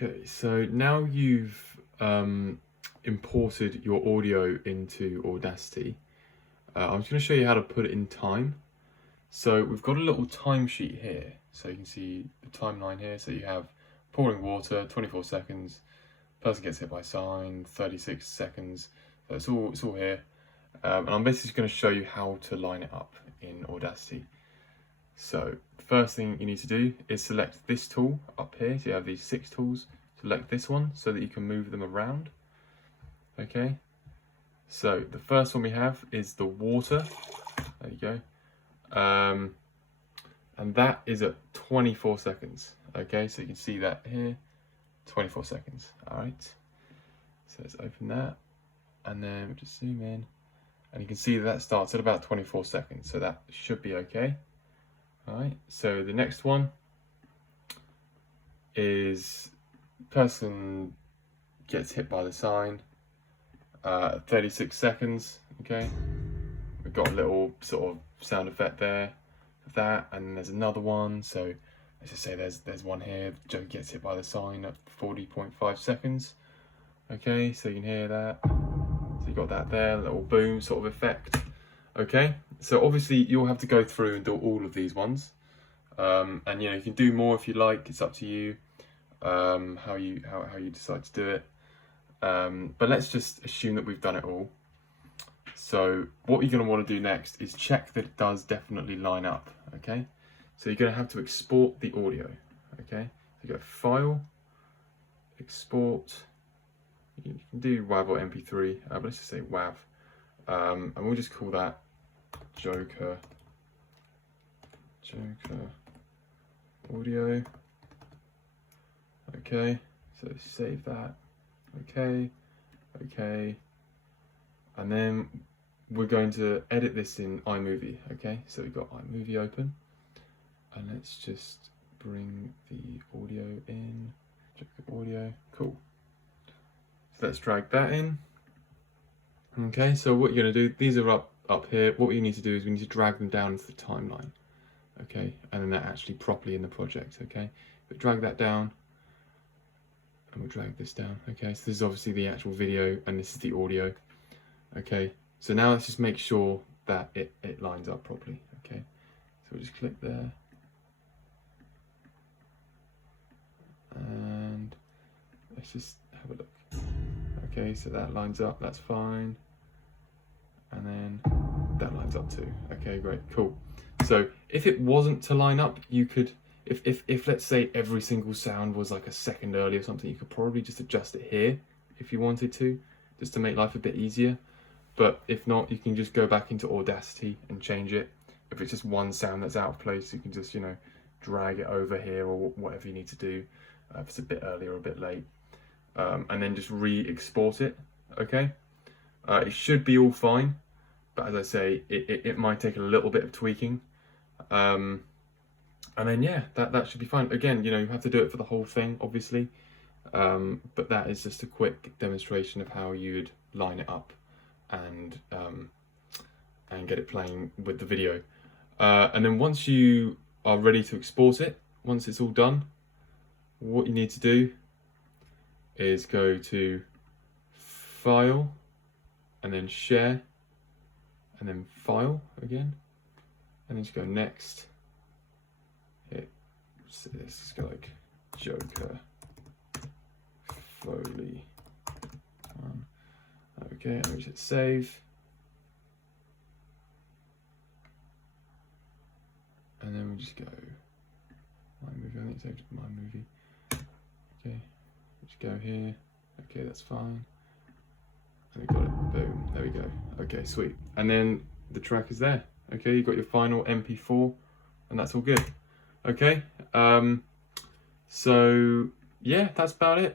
Okay, so now you've imported your audio into Audacity, I'm just going to show you how to put it in time. So we've got a little timesheet here, so you can see the timeline here. So you have pouring water, 24 seconds, person gets hit by sign, 36 seconds. So it's all here, and I'm basically just going to show you how to line it up in Audacity. So the first thing you need to do is select this tool up here. So you have these 6 tools. Select this one so that you can move them around. Okay. So the first one we have is the water. There you go. And that is at 24 seconds. Okay, so you can see that here, 24 seconds. All right. So let's open that, and then we'll just zoom in, and you can see that starts at about 24 seconds. So that should be okay. Alright, so the next one is person gets hit by the sign, 36 seconds, okay? We've got a little sort of sound effect there of that, and there's another one, so let's just say there's one here, Joe gets hit by the sign at 40.5 seconds, okay? So you can hear that, so you got that there, a little boom sort of effect. Okay, so obviously you'll have to go through and do all of these ones, and you can do more if you like. It's up to you how you decide to do it. But let's just assume that we've done it all. So what you're going to want to do next is check that it does definitely line up. Okay, so you're going to have to export the audio. Okay, so you go File, Export. You can do WAV or MP3, but let's just say WAV, and we'll just call that Joker audio. Okay, so save that. Okay, and then we're going to edit this in iMovie. Okay, so we've got iMovie open, and let's just bring the audio in. Joker audio, cool. So let's drag that in. Okay, so what you're going to do, these are up here. What we need to do is we need to drag them down into the timeline. Okay, and then they're actually properly in the project. Okay, but drag that down, and we'll drag this down. Okay, so this is obviously the actual video, and this is the audio. Okay, so now let's just make sure that it lines up properly. Okay, so we'll just click there, and let's just have a look. Okay, so that lines up, that's fine. And then that lines up too. Okay, great, cool. So if it wasn't to line up, you could, if let's say every single sound was like a second early or something, you could probably just adjust it here if you wanted to, just to make life a bit easier. But if not, you can just go back into Audacity and change it. If it's just one sound that's out of place, you can just, drag it over here or whatever you need to do, if it's a bit early or a bit late. And then just re-export it, okay? It should be all fine, but as I say, it might take a little bit of tweaking. And then yeah, that should be fine. Again, you have to do it for the whole thing, obviously, but that is just a quick demonstration of how you'd line it up and get it playing with the video. And then once you are ready to export it, once it's all done, what you need to do is go to File, and then Share, and then File again, and then just go Next. So let's just go like Joker FOLEY. Okay, and we hit Save, and then we just go My Movie. I think it's saved to My Movie. Okay. Just go here. Okay, that's fine. And we got it. Boom. There we go. Okay, sweet. And then the track is there. Okay, you got your final MP4, and that's all good. Okay. So yeah, that's about it.